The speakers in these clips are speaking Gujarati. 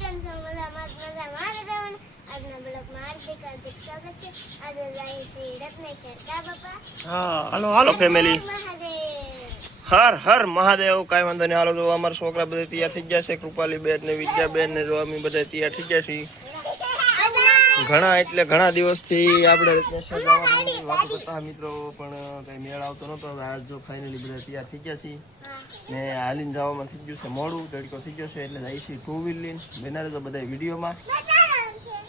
કેમ છો બધા મજા મારે રહેવાનું આજના બ્લોગમાં હાર્દિક સ્વાગત છે આજે જાય છે રત્નેશ્વર કા બાપા હા હાલો ફેમિલી હર હર મહાદેવ કાંઈ વાંધો નહીં હાલો જો અમારા છોકરા બધા તૈયાર થઈ ગયા છે કૃપાલી બેન ને વિદ્યા બેન ને જો અમે બધા તૈયાર થઈ ગયા છીએ ઘણા દિવસથી આપણે રત્નેશ્વર જવાની વાતો કરતા મિત્રો પણ કઈ મેળ આવતો નતો હવે આજ જો ફાઇનલી બધા તૈયાર થઈ ગયા છીએ ને હાલીને જવામાં થઈ ગયું છે મોડું તડકો થઈ ગયો છે એટલે જાય છે 2 વ્હીલ લઈને બનારે તો બધા વિડીયોમાં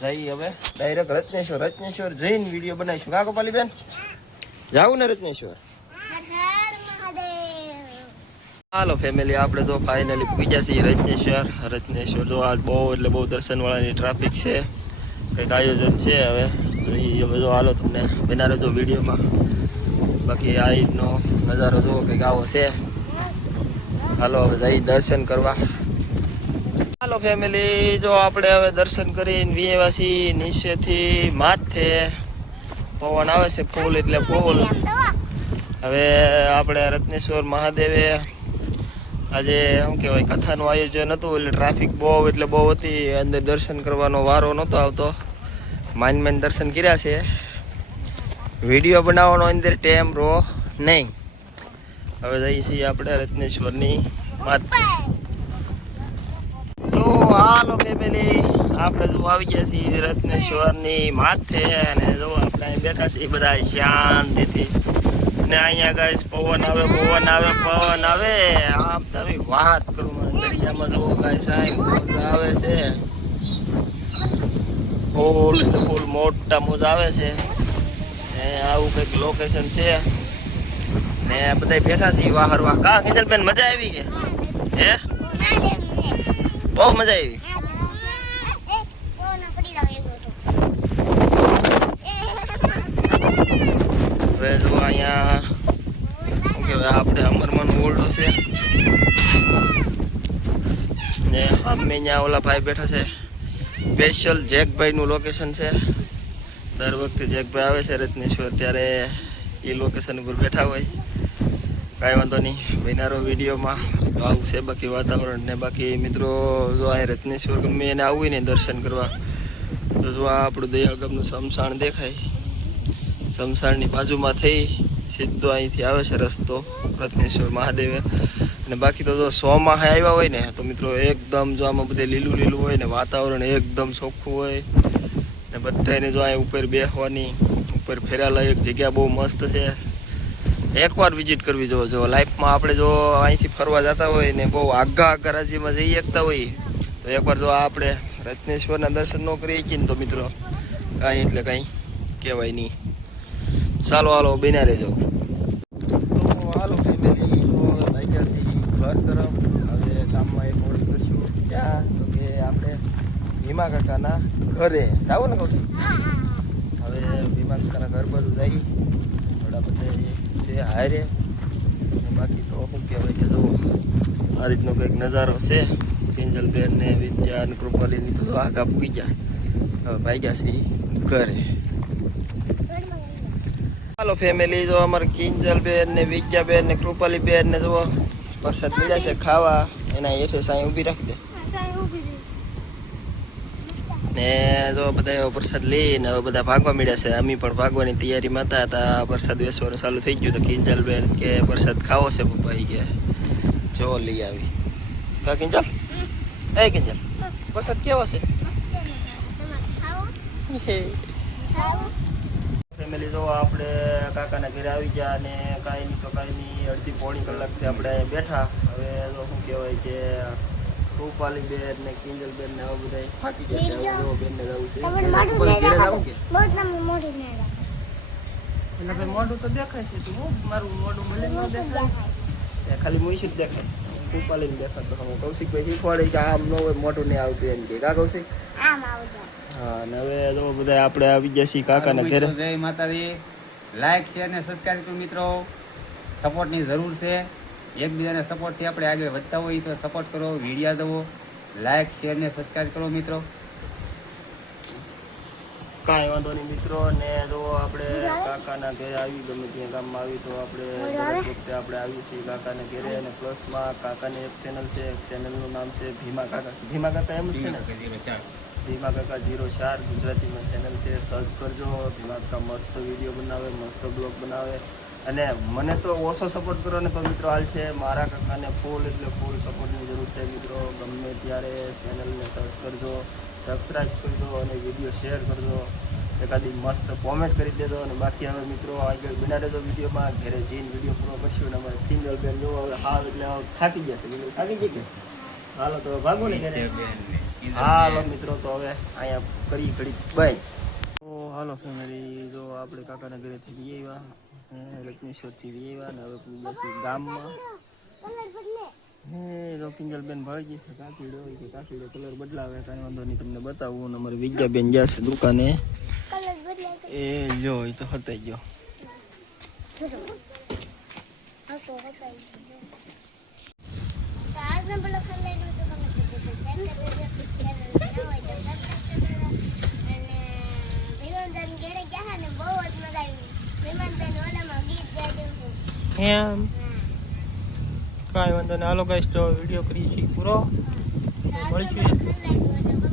જઈ હવે ડાયરેક્ટ રત્નેશ્વર જઈને વિડીયો બનાવીશું કા કપાલી બેન જાવું ને રત્નેશ્વર હાલો ફેમિલી આપણે તો ફાઇનલી પૂગ્યા છીએ રત્નેશ્વર જો આજ બહુ એટલે બહુ દર્શનવાળાની ટ્રાફિક છે કંઈક આયોજન છે હવે જોઈએ બધો હાલો તમને બનારે તો વિડીયોમાં બાકી આઈનો નજારો જુઓ કંઈક આવો છે હાલો હવે જઈ દર્શન કરવા હાલો ફેમિલી જો આપણે હવે દર્શન કરીને વિયેવાસી નીચેથી માથે પવન આવે છે ફૂલ એટલે ફૂલ હવે આપણે રત્નેશ્વર મહાદેવે આજે શું કહેવાય કથાનું આયોજન હતું એટલે ટ્રાફિક બહુ હતી અંદર દર્શન કરવાનો વારો નહોતો આવતો માન દર્શન કર્યા છે વિડીયો બનાવવાનો અંદર ટાઈમ રહો નહીં હવે જઈએ છીએ આપણે રત્નેશ્વરની માથે તો હાલો ફેમિલી આપણે જો આવી ગયા છીએ રત્નેશ્વરની માથે અને જો આપણે અહીં બેઠા છીએ બધા શાંતિથી ને અહીંયા ગાઈસ પવન આવે આમ તમે વાત કરું મને દરિયામાં જવો ગાઈસ મજા આવે છે ફૂલ મોટા મોજા આવે છે ને આવું કંઈક લોકેશન છે ને બધા બેઠા છીએ વાહરવા કા કિંજલબેન મજા આવી કે હે બહુ મજા આવી હવે જો અહીંયા શું કહેવાય આપણે અમરમાનો ઓરડો છે ને અમે અહીંયા ઓલા ભાઈ બેઠા છે સ્પેશિયલ જેકભાઈનું લોકેશન છે દર વખતે જેકભાઈ આવે છે રત્નેશ્વર ત્યારે એ લોકેશન ઉપર બેઠા હોય કાંઈ વાંધો નહીં બિનારો વિડીયોમાં આવું છે બાકી વાતાવરણ ને બાકી મિત્રો જો આ રત્નેશ્વર ગમે એને આવવું ને દર્શન કરવા તો જો આ આપણું દયાગામનું શમશાન દેખાય શમશાનની બાજુમાં થઈ સીધો અહીંથી આવે છે રસ્તો રત્નેશ્વર મહાદેવે અને બાકી તો જો સોમાં આવ્યા હોય ને તો મિત્રો એકદમ જો આમાં બધે લીલું હોય ને વાતાવરણ એકદમ ચોખ્ખું હોય ને બધાને જો અહીં ઉપર બેસવાની ઉપર ફેરાયેલા એક જગ્યા બહુ મસ્ત છે એકવાર વિઝિટ કરવી જો લાઈફમાં આપણે જો અહીંથી ફરવા જતા હોય ને બહુ આગા રાજ્યમાં જઈ શકતા હોય તો એકવાર જો આપણે રત્નેશ્વરના દર્શન ન કરી શકીએ ને તો મિત્રો કાંઈ એટલે કાંઈ કહેવાય નહીં ચાલો હાલો બન્યા રહેજો તો હાલો ફેમિલી લાગ્યા છીએ ઘર તરફ હવે ગામમાં એક ઓળખ કરશું ક્યાં તો કે આપણે ભીમા કાકાના ઘરે જાવું ને કહું હવે ભીમા કાકાના ઘર બધું જઈ થોડા બધા છે હારે બાકી તો શું કહેવાય કે જુઓ આ રીતનો કંઈક નજારો છે કિંજલબેન ને વિદ્યા અને કૃપાલીની તો આગા પૂગી ગયા હવે ભાગ્યા છે ઘરે હાલો ફેમિલી જો અમારે કિંજલબેન ને વિદ્યાબેન ને કૃપાલીબેન ને જુઓ પ્રસાદ મળ્યા છે ખાવા એના હેઠે સાંઈ ઊભી રાખી દે ને જો બધા પ્રસાદ લઈને હવે બધા ભાગવા મળ્યા છે અમે પણ ભાગવાની તૈયારીમાં હતા પ્રસાદ વેચવાનું ચાલુ થઈ ગયું તો કિંજલબેન કે પ્રસાદ ખાવો છે પપ્પા એ કે જો લઈ આવી કા કિંજલ એ કિંજલ પ્રસાદ કેવો છે ફેમિલી જો આપણે કાકાના ઘરે આવી ગયા અને કાંઈ નહીં અડધી પોણી કલાકથી આપણે બેઠા હવે તો શું કહેવાય કે કૃપાલીબેન ને કિંજલબેન ને આવા બધા થાકી જશે હવે બેન ને જવું છે ઘરે જવું કે મોઢું તો દેખાય છે તું મારું મોઢું મળે ન દેખાય ખાલી મુઈ જ દેખાય કૃપાલીને દેખાતો હવે કૌશિકભાઈ શીખવાડે કે આમ ન હોય મોઢું નહીં આવતું એમ કે કા કૌશિક હા ને હવે જો બધા આપણે આવી ગયા છીએ કાકાના ઘરે જય માતાજી લાઈક શેર ને સબસ્ક્રાઇબ કરો મિત્રો સપોર્ટની જરૂર છે એકબીજાને સપોર્ટથી આપણે આગળ વધતા હોય તો સપોર્ટ કરો વિડીયો દો લાઈક શેર ને સબસ્ક્રાઇબ કરો મિત્રો કાંઈ વાંધો નહીં મિત્રો. ને જો આપણે કાકાના ઘરે આવી, ગમે ત્યાં ગામમાં આવી તો આપણે દરેક વખતે આપણે આવીએ છીએ કાકાના ઘરે. અને પ્લસમાં કાકાની એક ચેનલ છે, ચેનલનું નામ છે ભીમા કાકા. ભીમા કાકા એમ જ છે ને? ભીમા કાકા 04 ગુજરાતીમાં ચેનલ છે, સર્ચ કરજો. ભીમા કાકા મસ્ત વિડીયો બનાવે, મસ્ત બ્લોગ બનાવે. અને મને તો ઓછો સપોર્ટ કરો ને તો મિત્રો હાલ છે, મારા કાકાને ફૂલ એટલે ફૂલ સપોર્ટની જરૂર છે મિત્રો. ગમે ત્યારે ચેનલને સર્ચ કરજો, સબસ્ક્રાઈબ કરજો અને વિડીયો શેર કરજો. એકાદી મસ્ત કોમેન્ટ કરી દેજો. અને બાકી હવે મિત્રો આગળ બના દેજો વિડીયોમાં. ઘરે જઈને વિડીયો પૂરો કરશું. અને અમારે ફિંગર બેન જો હવે હાવ એટલે થાકી જશે. મિત્રો થાકી ગઈ કે હાલો તો ભાગો ને ઘરે. હાલો મિત્રો તો હવે અહીંયા કરી ઘડી બાય. તો હાલો ફેમિલી, જો આપણે કાકાના ઘરેથી લઈ આવ્યા, રત્નેશ્વરથી લઈ આવ્યા ને હવે પૂજા છે ગામમાં. હે તો કિંજલબેન ભાઈ છે કાકીડો હોય કે કાકીડો કલર બદલાવે, કાંઈ વાંધો નહીં, તમને બતાવું. અને અમારી વિદ્યાબેન ગયા છે દુકાને. એ જો એ તો હતાઈ ગયો. આજનો બ્લોગ કલરનું તો તમે કીધું શેર કરી દેજો, ચેનલ ન હોય તો સબસ્ક્રાઇબ કરી દેજો. અને વિમાનદાન ઘરે ગયા ને બહુ જ મજા આવી. વિમાનદાન ઓલામાં ગીત ગાયું એમ કાંઈ વાંધો નહીં. હાલો ગાઈસ તો વિડીયો કરીએ છીએ પૂરો. આજનો બ્લોગ કલરનું હોય તો